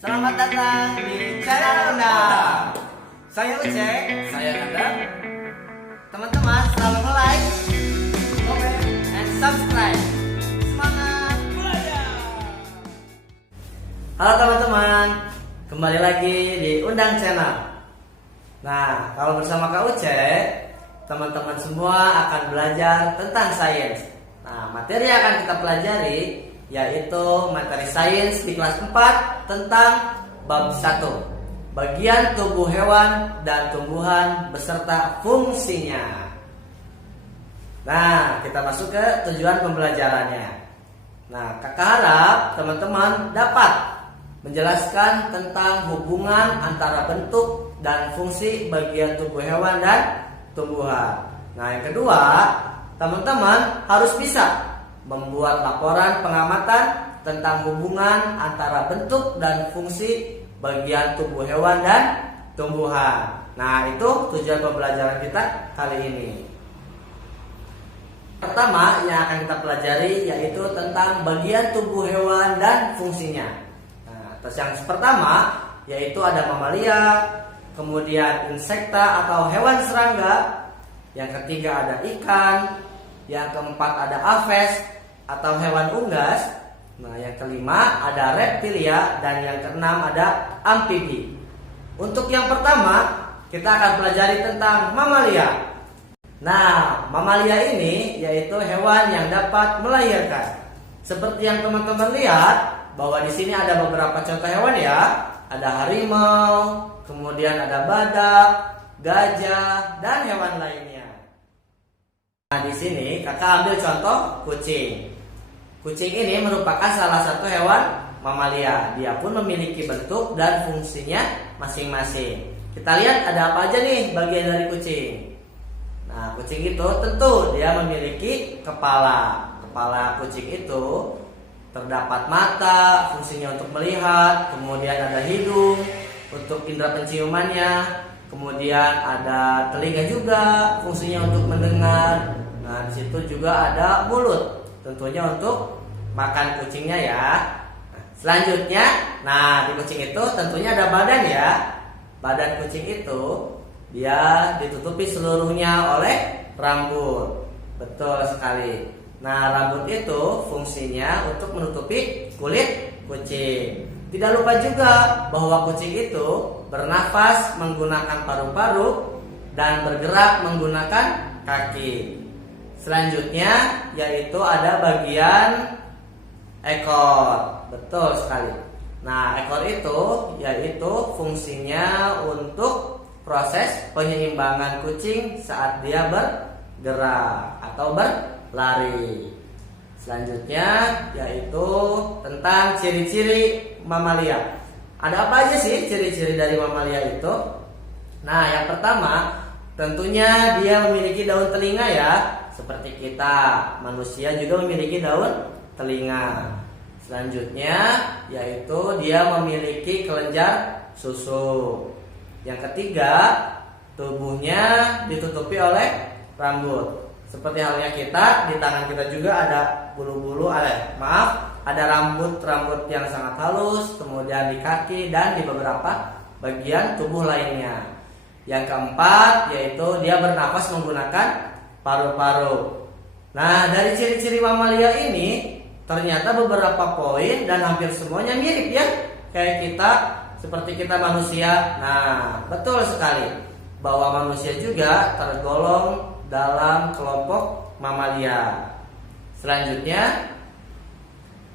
Selamat datang di channel Undang. Saya Uce, Saya Nanda. teman-teman selalu like, comment, and subscribe. Semangat belajar. Halo teman-teman, kembali lagi di Undang Channel. Nah, kalau bersama Kak Uce, teman-teman semua akan belajar tentang sains. Nah, materi yang akan kita pelajari yaitu materi sains di kelas 4 tentang bab 1, bagian tubuh hewan dan tumbuhan beserta fungsinya. Nah, kita masuk ke tujuan pembelajarannya. Nah, kakak harap teman-teman dapat menjelaskan tentang hubungan antara bentuk dan fungsi bagian tubuh hewan dan tumbuhan. Nah, yang kedua, teman-teman harus bisa membuat laporan pengamatan tentang hubungan antara bentuk dan fungsi bagian tubuh hewan dan tumbuhan. Nah, itu tujuan pembelajaran kita kali ini. Pertama yang akan kita pelajari yaitu tentang bagian tubuh hewan dan fungsinya. Nah, terus yang pertama yaitu ada mamalia, kemudian insekta atau hewan serangga, yang ketiga ada ikan, yang keempat ada aves atau hewan unggas. Nah, yang kelima ada reptilia dan yang keenam ada amfibi. Untuk yang pertama, kita akan pelajari tentang mamalia. Nah, mamalia ini yaitu hewan yang dapat melahirkan. Seperti yang teman-teman lihat bahwa di sini ada beberapa contoh hewan ya. Ada harimau, kemudian ada badak, gajah, dan hewan lainnya. Nah, di sini kakak ambil contoh kucing. Kucing ini merupakan salah satu hewan mamalia. Dia pun memiliki bentuk dan fungsinya masing-masing. Kita lihat ada apa aja nih bagian dari kucing. Nah, kucing itu tentu dia memiliki kepala. Kepala kucing itu terdapat mata, fungsinya untuk melihat. Kemudian ada hidung untuk indera penciumannya. Kemudian ada telinga juga, fungsinya untuk mendengar. Nah, di situ juga ada mulut, tentunya untuk makan kucingnya ya. Selanjutnya, nah di kucing itu tentunya ada badan ya. Badan kucing itu dia ditutupi seluruhnya oleh rambut. Betul sekali. Nah, rambut itu fungsinya untuk menutupi kulit kucing. Tidak lupa juga bahwa kucing itu bernafas menggunakan paru-paru dan bergerak menggunakan kaki. Selanjutnya yaitu ada bagian ekor. Betul sekali. Nah, ekor itu yaitu fungsinya untuk proses penyeimbangan kucing saat dia bergerak atau berlari. Selanjutnya yaitu tentang ciri-ciri mamalia. Ada apa aja sih ciri-ciri dari mamalia itu? Nah, yang pertama tentunya dia memiliki daun telinga ya. Seperti kita, manusia juga memiliki daun telinga. Selanjutnya yaitu dia memiliki kelenjar susu. Yang ketiga, tubuhnya ditutupi oleh rambut. Seperti halnya kita, di tangan kita juga ada bulu-bulu, ada rambut-rambut yang sangat halus, kemudian di kaki dan di beberapa bagian tubuh lainnya. Yang keempat yaitu dia bernafas menggunakan paru-paru. Nah, dari ciri-ciri mamalia ini ternyata beberapa poin dan hampir semuanya mirip ya, kayak kita, seperti kita manusia. Nah, betul sekali bahwa manusia juga tergolong dalam kelompok mamalia. Selanjutnya,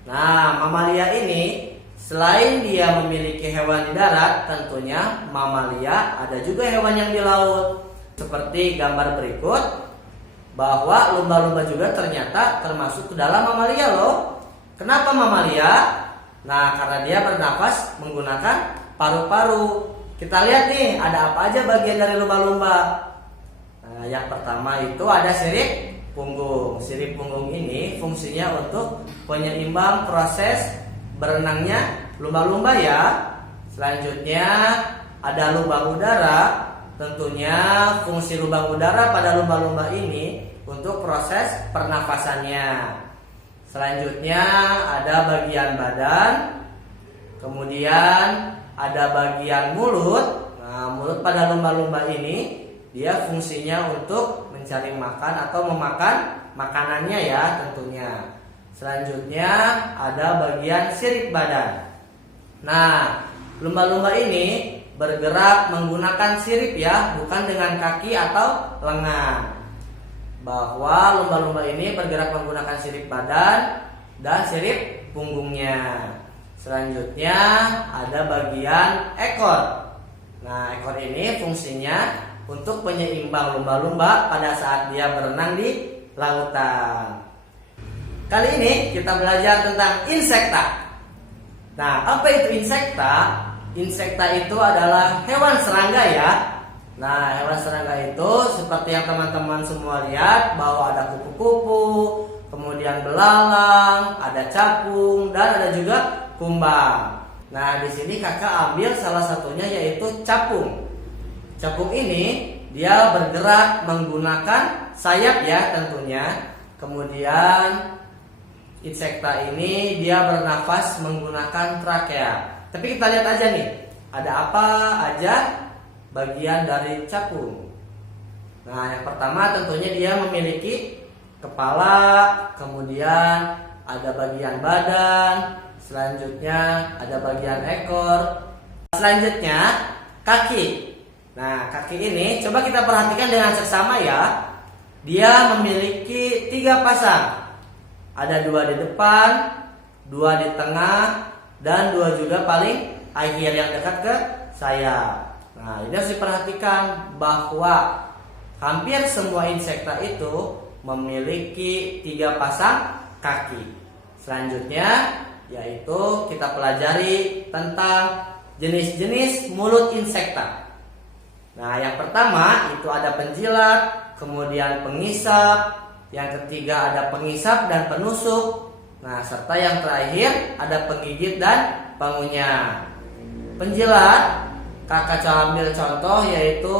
nah mamalia ini selain dia memiliki hewan di darat, tentunya mamalia ada juga hewan yang di laut. Seperti gambar berikut, bahwa lumba-lumba juga ternyata termasuk ke dalam mamalia loh. Kenapa mamalia? Nah, karena dia bernafas menggunakan paru-paru. Kita lihat nih, ada apa aja bagian dari lumba-lumba. Nah, yang pertama itu ada sirip punggung. Sirip punggung ini fungsinya untuk penyeimbang proses berenangnya lumba-lumba ya. Selanjutnya ada lubang udara. Tentunya fungsi lubang udara pada lumba-lumba ini untuk proses pernafasannya. Selanjutnya ada bagian badan, Kemudian ada bagian mulut. Nah, mulut pada lumba-lumba ini dia fungsinya untuk mencari makan atau memakan makanannya ya tentunya. Selanjutnya ada bagian sirip badan. Nah, lumba-lumba ini bergerak menggunakan sirip ya, bukan dengan kaki atau lengan. Bahwa lumba-lumba ini bergerak menggunakan sirip badan dan sirip punggungnya. Selanjutnya ada bagian ekor. Nah, ekor ini fungsinya untuk penyeimbang lumba-lumba pada saat dia berenang di lautan. Kali ini kita belajar tentang insekta. Nah, apa itu insekta? Insekta itu adalah hewan serangga ya. Nah, hewan serangga itu seperti yang teman-teman semua lihat bahwa ada kupu-kupu, kemudian belalang, ada capung, dan ada juga kumbang. Nah, di sini kakak ambil salah satunya yaitu capung. Capung ini dia bergerak menggunakan sayap ya tentunya. Kemudian insekta ini dia bernafas menggunakan trakea. Tapi kita lihat aja nih, ada apa aja bagian dari capung. Nah, yang pertama tentunya dia memiliki kepala, kemudian ada bagian badan, selanjutnya ada bagian ekor, selanjutnya kaki. Nah, kaki ini coba kita perhatikan dengan seksama ya. Dia memiliki 3 pasang. Ada 2 di depan, 2 di tengah, dan 2 juga paling akhir yang dekat ke sayap. Nah, ini harus diperhatikan bahwa hampir semua insekta itu memiliki 3 pasang kaki. Selanjutnya yaitu kita pelajari tentang jenis-jenis mulut insekta. Nah, yang pertama itu ada penjilat, kemudian pengisap, yang ketiga ada pengisap dan penusuk. Nah, serta yang terakhir ada penggigit dan pengunyah. Penjilat, kakak ambil contoh yaitu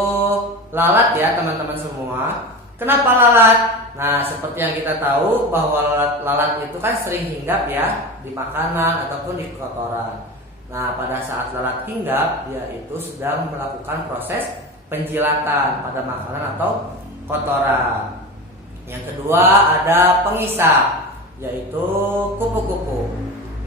lalat ya teman-teman semua. Kenapa lalat? Nah, seperti yang kita tahu bahwa lalat itu kan sering hinggap ya di makanan ataupun di kotoran. Nah, pada saat lalat hinggap, dia itu sedang melakukan proses penjilatan pada makanan atau kotoran. Yang kedua ada pengisap, yaitu kupu-kupu.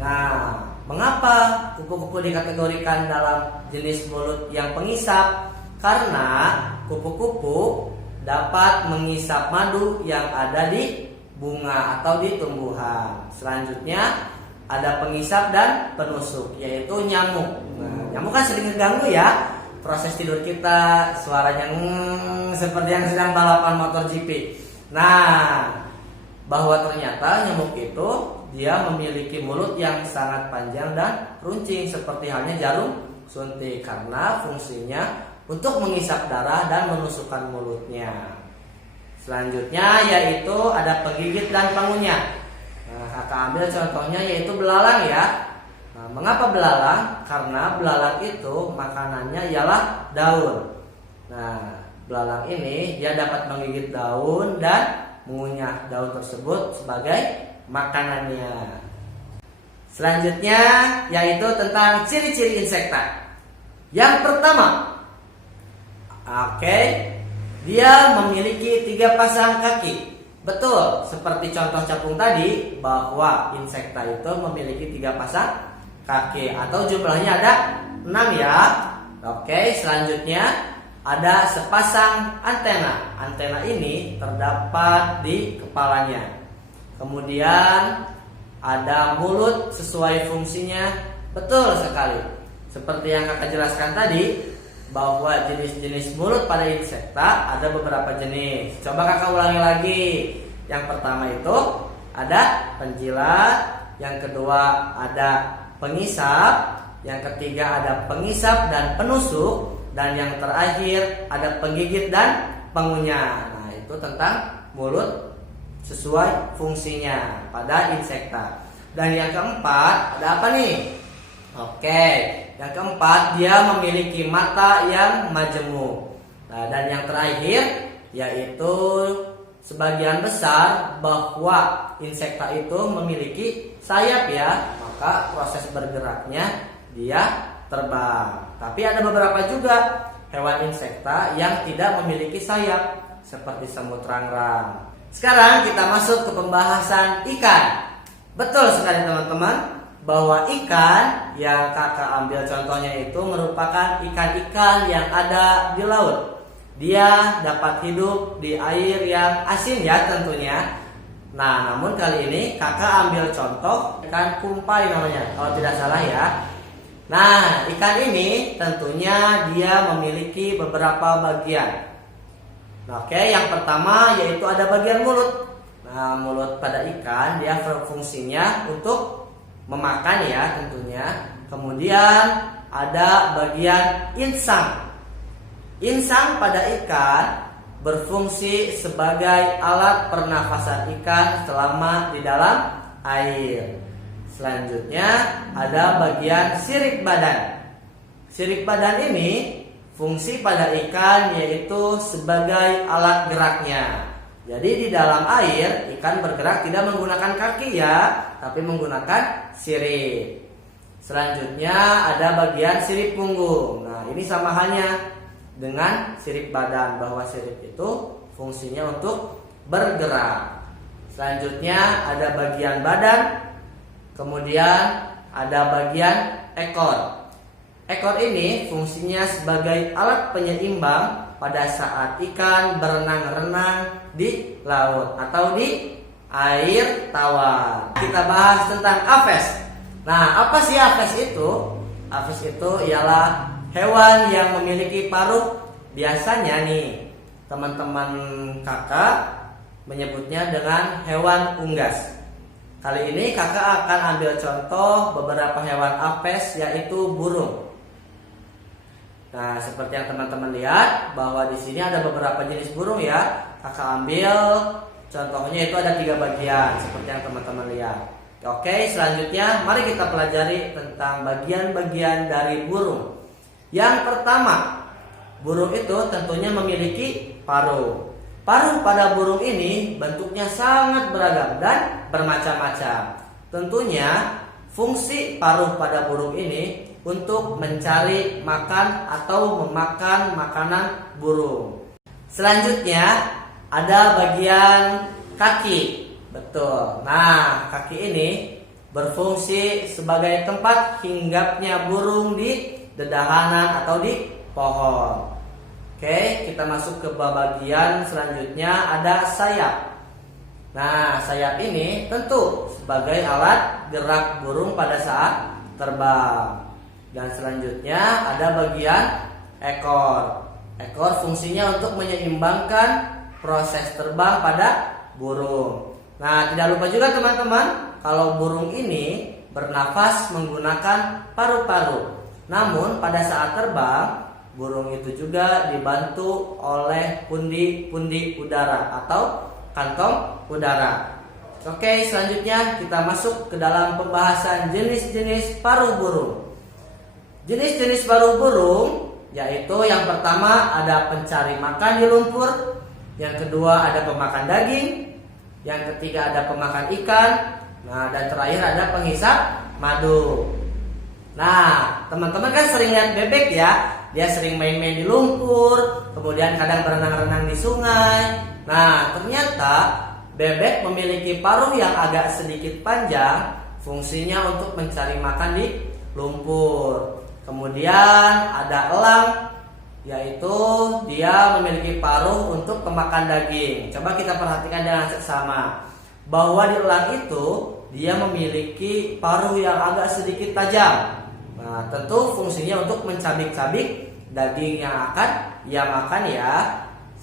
Nah, mengapa kupu-kupu dikategorikan dalam jenis mulut yang pengisap? Karena kupu-kupu dapat mengisap madu yang ada di bunga atau di tumbuhan. Selanjutnya ada pengisap dan penusuk, yaitu nyamuk. Nah, nyamuk kan sering mengganggu ya proses tidur kita, suaranya seperti yang sedang balapan motor GP. Nah, bahwa ternyata nyamuk itu dia memiliki mulut yang sangat panjang dan runcing seperti halnya jarum suntik karena fungsinya untuk mengisap darah dan menusukkan mulutnya. Selanjutnya yaitu ada penggigit dan pengunyah. Nah, kakak ambil contohnya yaitu belalang ya. Nah, mengapa belalang? Karena belalang itu makanannya ialah daun. Nah, belalang ini dia dapat menggigit daun dan mengunyah daun tersebut sebagai makanannya. Selanjutnya yaitu tentang ciri-ciri insekta. Yang pertama, dia memiliki 3 pasang kaki. Betul, seperti contoh capung tadi bahwa insekta itu memiliki 3 pasang kaki atau jumlahnya ada 6 ya. Selanjutnya ada sepasang antena. Antena ini terdapat di kepalanya. Kemudian ada mulut sesuai fungsinya. Betul sekali. Seperti yang kakak jelaskan tadi bahwa jenis-jenis mulut pada insekta ada beberapa jenis. Coba kakak ulangi lagi. Yang pertama itu ada penjilat, yang kedua ada pengisap, yang ketiga ada pengisap dan penusuk, dan yang terakhir ada penggigit dan pengunyah. Nah, itu tentang mulut sesuai fungsinya pada insekta. Dan yang keempat ada apa nih? Yang keempat dia memiliki mata yang majemuk. Nah, dan yang terakhir yaitu sebagian besar bahwa insekta itu memiliki sayap ya, maka proses bergeraknya dia terbang. Tapi ada beberapa juga hewan insekta yang tidak memiliki sayap seperti semut rangrang. Sekarang kita masuk ke pembahasan ikan. Betul sekali teman-teman, bahwa ikan yang kakak ambil contohnya itu merupakan ikan-ikan yang ada di laut. Dia dapat hidup di air yang asin ya tentunya. Nah, namun kali ini kakak ambil contoh ikan kumpai namanya, kalau tidak salah ya. Nah, ikan ini tentunya dia memiliki beberapa bagian. Oke, yang pertama yaitu ada bagian mulut. Nah, mulut pada ikan dia berfungsinya untuk memakan ya tentunya. Kemudian ada bagian insang. Insang pada ikan berfungsi sebagai alat pernafasan ikan selama di dalam air. Selanjutnya ada bagian sirip badan. Sirip badan ini fungsi pada ikan yaitu sebagai alat geraknya. Jadi di dalam air ikan bergerak tidak menggunakan kaki ya, tapi menggunakan sirip. Selanjutnya ada bagian sirip punggung. Nah, ini sama halnya dengan sirip badan, bahwa sirip itu fungsinya untuk bergerak. Selanjutnya ada bagian badan, kemudian ada bagian ekor. Ekor ini fungsinya sebagai alat penyeimbang pada saat ikan berenang-renang di laut atau di air tawar. Kita bahas tentang apes. Nah, apa sih apes itu? Apes itu ialah hewan yang memiliki paruh. Biasanya nih teman-teman kakak menyebutnya dengan hewan unggas. Kali ini kakak akan ambil contoh beberapa hewan apes yaitu burung. Nah, seperti yang teman-teman lihat bahwa di sini ada beberapa jenis burung ya. Kakak ambil contohnya itu ada 3 bagian seperti yang teman-teman lihat. Oke, selanjutnya mari kita pelajari tentang bagian-bagian dari burung. Yang pertama, burung itu tentunya memiliki paruh. Paruh pada burung ini bentuknya sangat beragam dan bermacam-macam. Tentunya fungsi paruh pada burung ini untuk mencari makan atau memakan makanan burung. Selanjutnya ada bagian kaki. Betul. Nah, kaki ini berfungsi sebagai tempat hinggapnya burung di dedahanan atau di pohon. Oke, kita masuk ke bagian selanjutnya ada sayap. Nah, sayap ini tentu sebagai alat gerak burung pada saat terbang. Dan selanjutnya ada bagian ekor. Ekor fungsinya untuk menyeimbangkan proses terbang pada burung. Nah, tidak lupa juga teman-teman, kalau burung ini bernafas menggunakan paru-paru. Namun pada saat terbang, burung itu juga dibantu oleh pundi-pundi udara atau kantong udara. Oke, selanjutnya kita masuk ke dalam pembahasan jenis-jenis paruh burung. Jenis-jenis paruh burung yaitu yang pertama ada pencari makan di lumpur, yang kedua ada pemakan daging, yang ketiga ada pemakan ikan, nah dan terakhir ada penghisap madu. Nah, teman-teman kan sering lihat bebek ya, dia sering main-main di lumpur, kemudian kadang berenang-renang di sungai. Nah, ternyata bebek memiliki paruh yang agak sedikit panjang, fungsinya untuk mencari makan di lumpur. Kemudian ada elang, yaitu dia memiliki paruh untuk pemakan daging. Coba kita perhatikan dengan seksama bahwa di elang itu dia memiliki paruh yang agak sedikit tajam. Nah, tentu fungsinya untuk mencabik-cabik daging yang akan ia makan ya.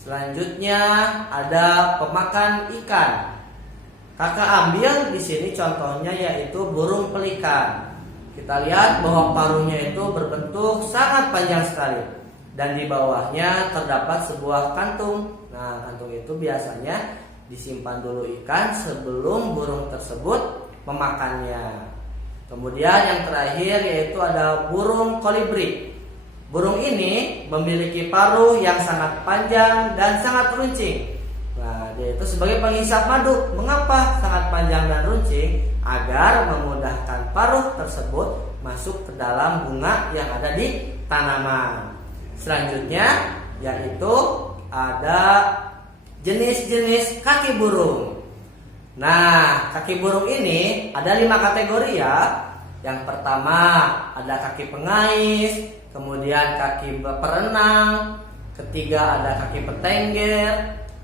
Selanjutnya ada pemakan ikan. Kakak ambil di sini contohnya yaitu burung pelikan. Kita lihat bahwa paruhnya itu berbentuk sangat panjang sekali dan di bawahnya terdapat sebuah kantung. Nah, kantung itu biasanya disimpan dulu ikan sebelum burung tersebut memakannya. Kemudian yang terakhir yaitu ada burung kolibri. Burung ini memiliki paruh yang sangat panjang dan sangat runcing. Nah, dia itu sebagai penghisap madu. Mengapa sangat panjang dan runcing? Agar memudahkan paruh tersebut masuk ke dalam bunga yang ada di tanaman. Selanjutnya yaitu ada jenis-jenis kaki burung. Nah, kaki burung ini ada 5 kategori ya. Yang pertama ada kaki pengais, kemudian kaki perenang, ketiga ada kaki petengger,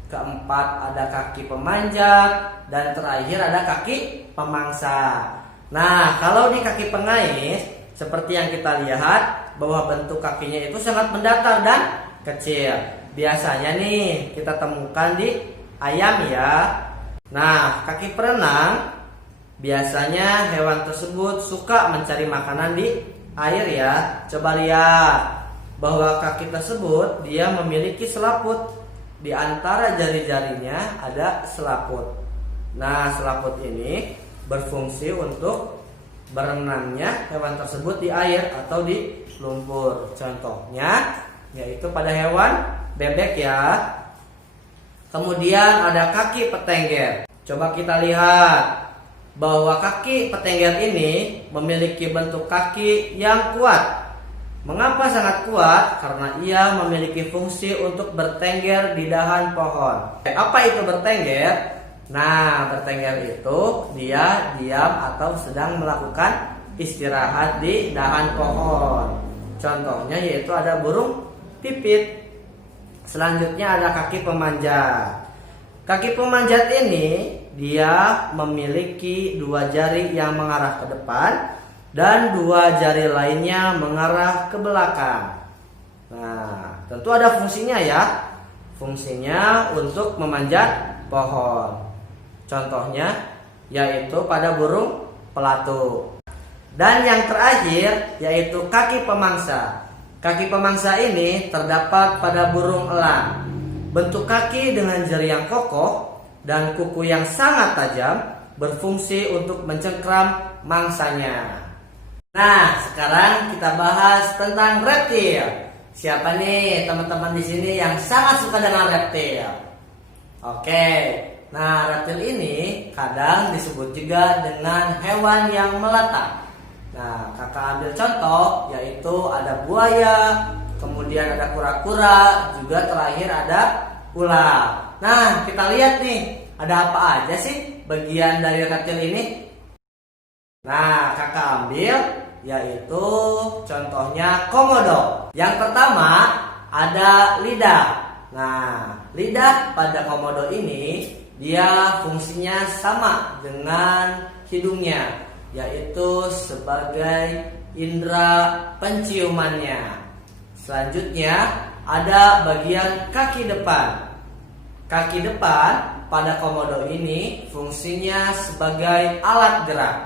keempat ada kaki pemanjat, dan terakhir ada kaki pemangsa. Nah, kalau di kaki pengais seperti yang kita lihat bahwa bentuk kakinya itu sangat mendatar dan kecil. Biasanya nih kita temukan di ayam ya. Nah, kaki perenang biasanya hewan tersebut suka mencari makanan di air ya. Coba lihat bahwa kaki tersebut dia memiliki selaput. Di antara jari-jarinya ada selaput. Nah, selaput ini berfungsi untuk berenangnya hewan tersebut di air atau di lumpur. Contohnya yaitu pada hewan bebek ya. Kemudian ada kaki petengger. Coba kita lihat bahwa kaki petengger ini memiliki bentuk kaki yang kuat. Mengapa sangat kuat? Karena ia memiliki fungsi untuk bertengger di dahan pohon. Apa itu bertengger? Nah, bertengger itu dia diam atau sedang melakukan istirahat di dahan pohon. Contohnya yaitu ada burung pipit. Selanjutnya ada kaki pemanjat. Kaki pemanjat ini dia memiliki 2 jari yang mengarah ke depan dan 2 jari lainnya mengarah ke belakang. Nah, tentu ada fungsinya ya. Fungsinya untuk memanjat pohon. Contohnya yaitu pada burung pelatuk. Dan yang terakhir yaitu kaki pemangsa. Kaki pemangsa ini terdapat pada burung elang. Bentuk kaki dengan jari yang kokoh dan kuku yang sangat tajam berfungsi untuk mencengkram mangsanya. Nah, sekarang kita bahas tentang reptil. Siapa nih teman-teman di sini yang sangat suka dengan reptil? Oke, nah reptil ini kadang disebut juga dengan hewan yang melata. Nah, kakak ambil contoh yaitu ada buaya, kemudian ada kura-kura, juga terakhir ada ular. Nah, kita lihat nih, ada apa aja sih bagian dari reptil ini? Nah, kakak ambil yaitu contohnya komodo. Yang pertama ada lidah. Nah, lidah pada komodo ini dia fungsinya sama dengan hidungnya, yaitu sebagai indera penciumannya. Selanjutnya ada bagian kaki depan. Kaki depan pada komodo ini fungsinya sebagai alat gerak.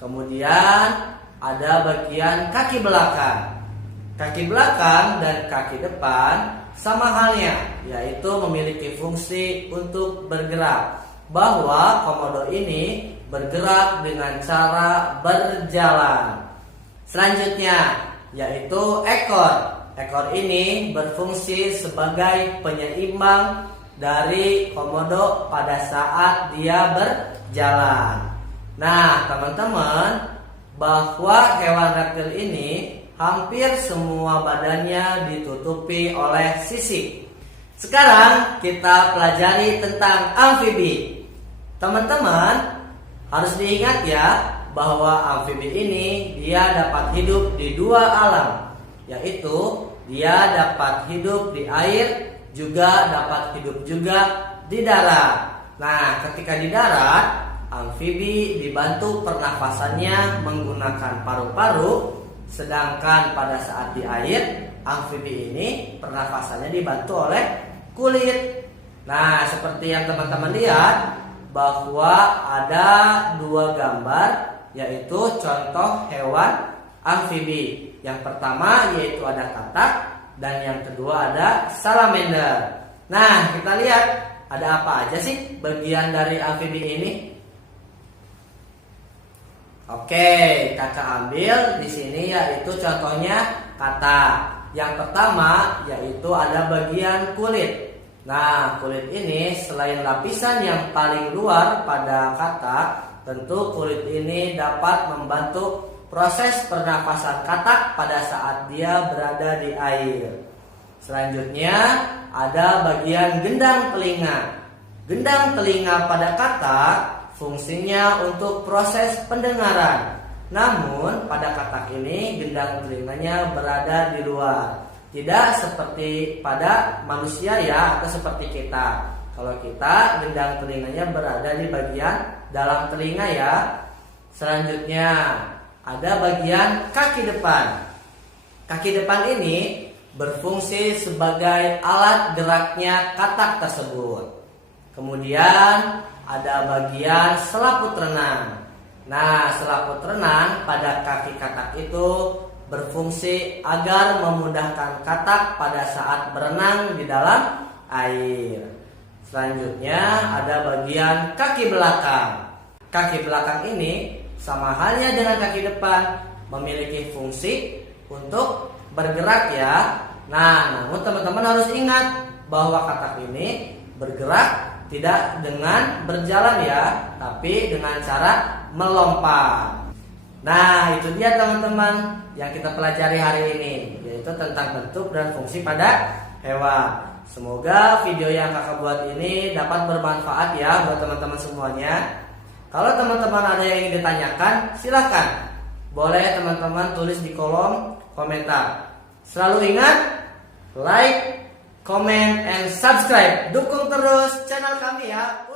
Kemudian ada bagian kaki belakang. Kaki belakang dan kaki depan sama halnya, yaitu memiliki fungsi untuk bergerak. Bahwa komodo ini bergerak dengan cara berjalan. Selanjutnya yaitu ekor. Ekor ini berfungsi sebagai penyeimbang dari komodo pada saat dia berjalan. Nah, teman-teman, bahwa hewan reptil ini hampir semua badannya ditutupi oleh sisik. Sekarang kita pelajari tentang amfibi. Teman-teman harus diingat ya bahwa amfibi ini dia dapat hidup di 2 alam, yaitu dia dapat hidup di air, juga dapat hidup juga di darat. Nah, ketika di darat, amfibi dibantu pernafasannya menggunakan paru-paru, sedangkan pada saat di air, amfibi ini pernafasannya dibantu oleh kulit. Nah, seperti yang teman-teman lihat bahwa ada 2 gambar, yaitu contoh hewan amfibi. Yang pertama yaitu ada katak, dan yang kedua ada salamander. Nah, kita lihat ada apa aja sih bagian dari amfibi ini? Oke, kakak ambil di sini yaitu contohnya katak. Yang pertama yaitu ada bagian kulit. Nah, kulit ini selain lapisan yang paling luar pada katak, tentu kulit ini dapat membantu proses pernafasan katak pada saat dia berada di air. Selanjutnya ada bagian gendang telinga. Gendang telinga pada katak fungsinya untuk proses pendengaran. Namun pada katak ini gendang telinganya berada di luar. Tidak seperti pada manusia ya, atau seperti kita. Kalau kita gendang telinganya berada di bagian dalam telinga ya. Selanjutnya ada bagian kaki depan. Kaki depan ini berfungsi sebagai alat geraknya katak tersebut. Kemudian ada bagian selaput renang. Nah, selaput renang pada kaki katak itu berfungsi agar memudahkan katak pada saat berenang di dalam air. Selanjutnya ada bagian kaki belakang. Kaki belakang ini sama halnya dengan kaki depan, memiliki fungsi untuk bergerak ya. Nah, namun teman-teman harus ingat bahwa katak ini bergerak tidak dengan berjalan ya, tapi dengan cara melompat. Nah, itu dia teman-teman yang kita pelajari hari ini, yaitu tentang bentuk dan fungsi pada hewan. Semoga video yang kakak buat ini dapat bermanfaat ya buat teman-teman semuanya. Kalau teman-teman ada yang ingin ditanyakan, silakan. Boleh teman-teman tulis di kolom komentar. Selalu ingat, like, comment, and subscribe. Dukung terus channel kami ya.